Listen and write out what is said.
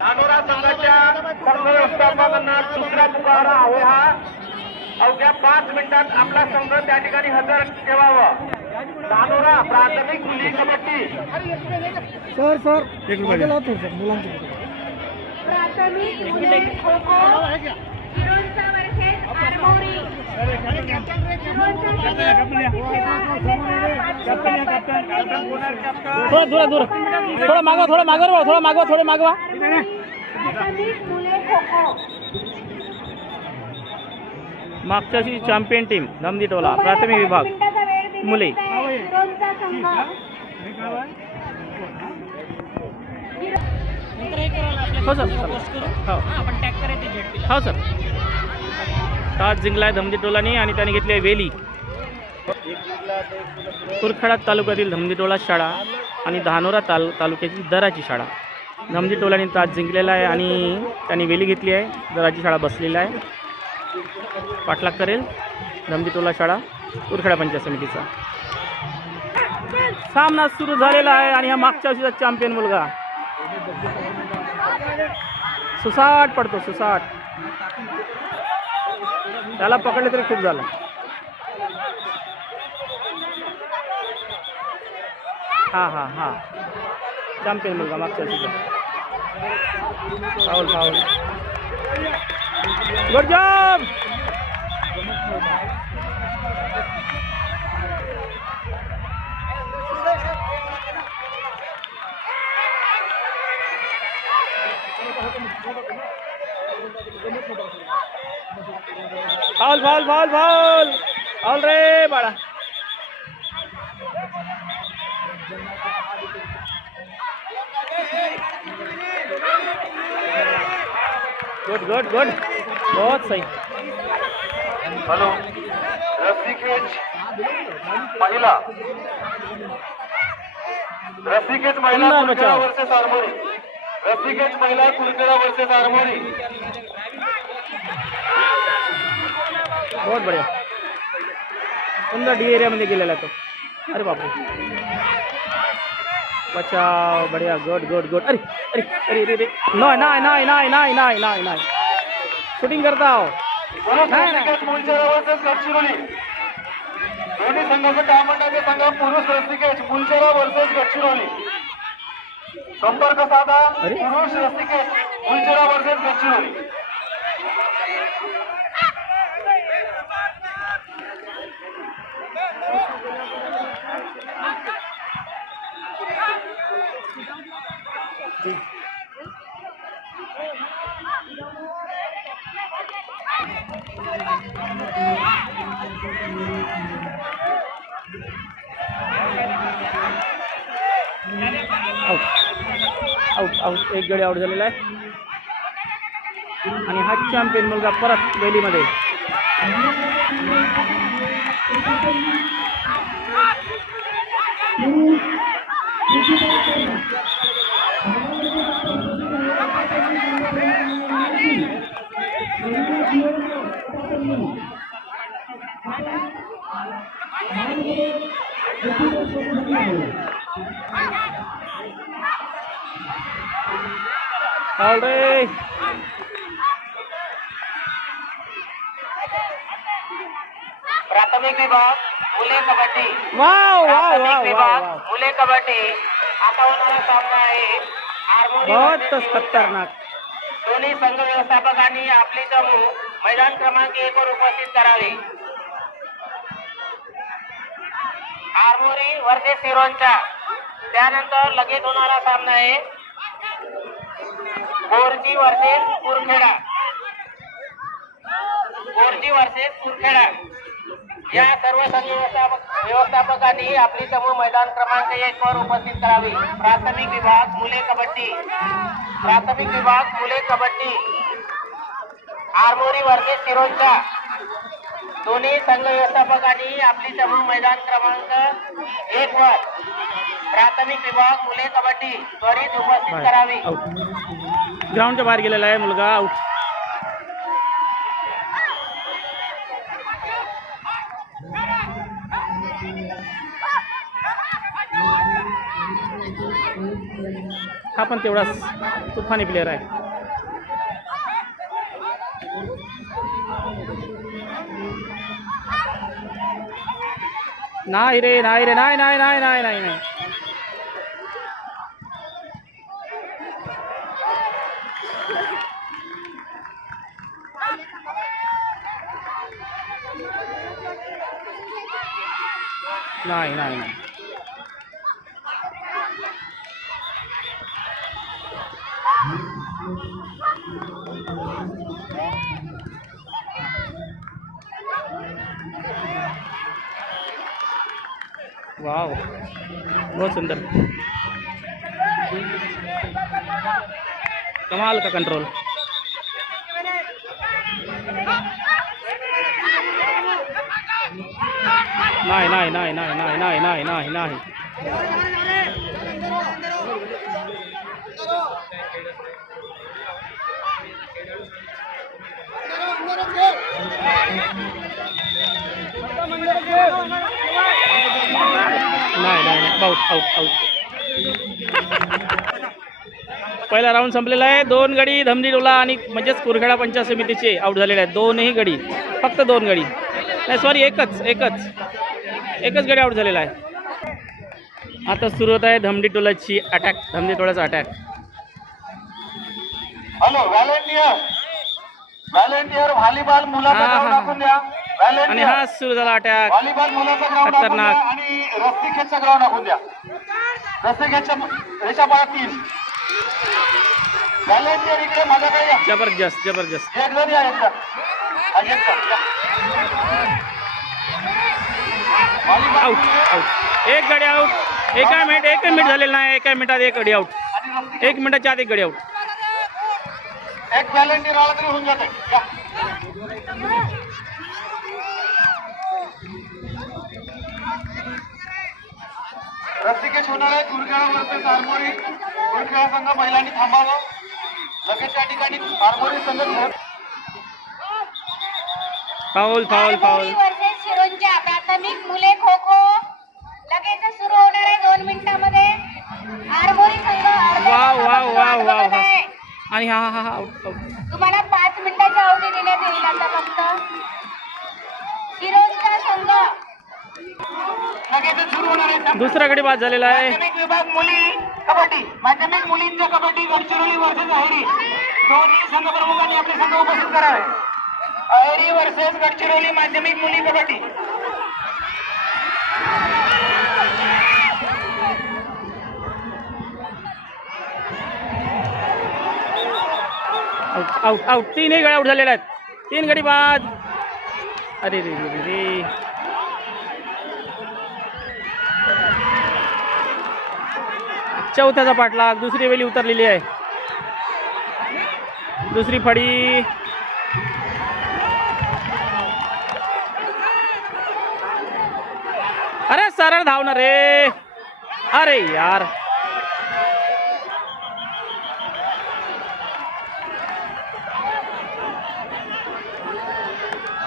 धानोरा संघाच्या सर्व व्यवस्थापकांना दुसरा पुकारा आहे हा अवघ्या पाच मिनिटात आपला संघ त्या ठिकाणी हजर ठेवावं. धानोरा प्राथमिक मुली कबड्डी. Sir sir. एक रुपये सर मुलांचे. प्राथमिक थोडं थोडं थोडं थोडं मागवा थोडं मागवा थोडं मागवा थोडं मागवा. मागच्याशी चॅम्पियन टीम नमदी टोला प्राथमिक विभाग मुले. हो सर. हो सर. ताज टॉस जिंकलाय धमदीटोलानी आणि त्याने घेतली आहे वेली. कुरखेडा तालुक्यातील धमदीटोला शाळा आणि धानोरा ताल तालुक्याची दराची शाळा. धमदीटोलाने ताज जिंकलेला आहे आणि त्याने वेली घेतली आहे. दराची शाळा बसलेला आहे. पाठलाग करेल. धमदीटोला शाळा कुरखेडा पंचायत समितीचा. सामना सुरू झालेला आहे आणि हा मागच्या वर्षीचा चॅम्पियन मुलगा. सुसाट पडतो सुसाट. त्याला पकडले तरी खूप झालं. हा हा हा. चॅम्पियन मुलगा मागच्या वर्षीचा. पाऊल पाऊल good job foul foul foul foul foul रे बाळा. Good good good. बहुत सही. हॅलो. रसिकेश महिला. रसिकेश महिला कुलकेरा. वर्सेस आरमोरी रसिकेश महिला कुलकेरा वर्सेस आरमोरी बहुत बढ़िया। सुंदर डी एरियामध्ये गेलेला तो। अरे बापरे बचाव बढ़िया गुड गुड गुड अरे अरे अरे अरे अरे। नाही नाही नाही नाही नाही नाही नाही नाही। शूटिंग करता हो। पुरुष नाही, नाही. दोन्ही संघाचं डायमंडाचे संघ पुरुष रसिकेश मुलचेरा वर्सेस गडचिरोली। संपर्क साधा. पुरुष Rasikesh Mulchera versus Gadchiroli. Out out out एक गडी आऊट झालेला आहे. आणि हा चॅम्पियन मुलगा परत वेलीमध्ये. प्राथमिक विभाग मुले कबड्डी. वाव वाव प्राथमिक वाव विभाग मुले कबड्डी. आता होणारा सामना आहे बहुत खतरनाक. दोन्ही संघ व्यवस्थापकांनी आपली चमू मैदान क्रमांक एक वर उपस्थित करावी. आरमोरी वर्सेस सिरोंचा. त्यानंतर लगेच होणारा सामना आहे. बोरजी वर्सेस कुरखेडा. बोरजी वर्सेस कुरखेडा. या सर्व संघ व्यवस्थापक व्यवस्थापकांनी आपली समूह मैदान क्रमांक एक वर उपस्थित करावी. प्राथमिक विभाग मुले कबड्डी. प्राथमिक विभाग मुले कबड्डी. आरमोरी वर्सेस सिरोंचा दोन्ही संघ व्यवस्थापकांनी आपली समूह मैदान क्रमांक एक वर. प्राथमिक विभाग मुले कबड्डी. त्वरित उपस्थित करावी. ग्राउंडच्या बाहेर गेलेला आहे मुलगा आउट हा पण तेवढाच तुफानी प्लेअर आहे. नाही रे नाही रे नाही नाही नाही नाही नाही. नाही नाही नाही. वाव. बहुत सुंदर. कमाल का कंट्रोल नाही नाही नाही नाही नाही नाही नाही नाही नाही. नाही आऊट आऊट आऊट पहिला राऊंड संपलेला आहे. दोन गडी धमनी डोला आणि म्हणजेच कुरखेडा पंचायत समितीचे आऊट झालेले आहेत. दोनही गडी. फक्त दोन गडी. नाही सॉरी एकच एकच. एकच गडी आउट झालेला आहे. आता सुरू होत आहे धमडी टोलाची अटॅक धमडी टोळाचा अटॅक आणि हा सुरू झाला अटॅक खतरनाक. आणि रस्ते खेळचा ग्राउंड दाखवून द्या. रस्ते खेळच्या जबरदस्त जबरदस्त. एक आऊट आऊट एक गडी आऊट एका मिनिट एक मिनिट झालेलं नाही. एका मिनिटात एक गडी आऊट एक मिनिटाच्या आत एक गडी आऊट एक व्हॅलेंटियर आला तरी होऊन जाते. होणार वर्सेस आरमोरी कुरखेडा संघ महिलांनी थांबावं. लगेच त्या ठिकाणी आरमोरी संघ फाऊल फाऊल वर्सेस शिरोंच्या प्राथमिक मुले खो खो. लगेच सुरू होणार आहे दोन मिनिटांमध्ये. आरमोरी संघ. आणि हा हा हा तुम्हाला पाच मिनिटाची अवधी देण्यात येईल आता फक्त. शिरोंचा संघ. लगेच सुरू होणार आहे. दुसरा गडी बाद झालेला आहे. माध्यमिक विभाग मुली कबड्डी. माध्यमिक मुलींच्या कबड्डी गडचिरोली वर्सेस अहेरी. दोन्ही संघ प्रमुखांनी आपले संघ उपस्थित करावे. अहेरी वर्सेस गडचिरोली माध्यमिक मुली कबड्डी. आऊट आऊट तीनही गड्या आऊट झालेल्या आहेत. तीन गडी बाद. अरे रे रे रे चौथ्याचा पाठलाग. दुसरी वेली उतरलेली आहे. दुसरी फडी. अरे सरळ धावणार रे. अरे यार.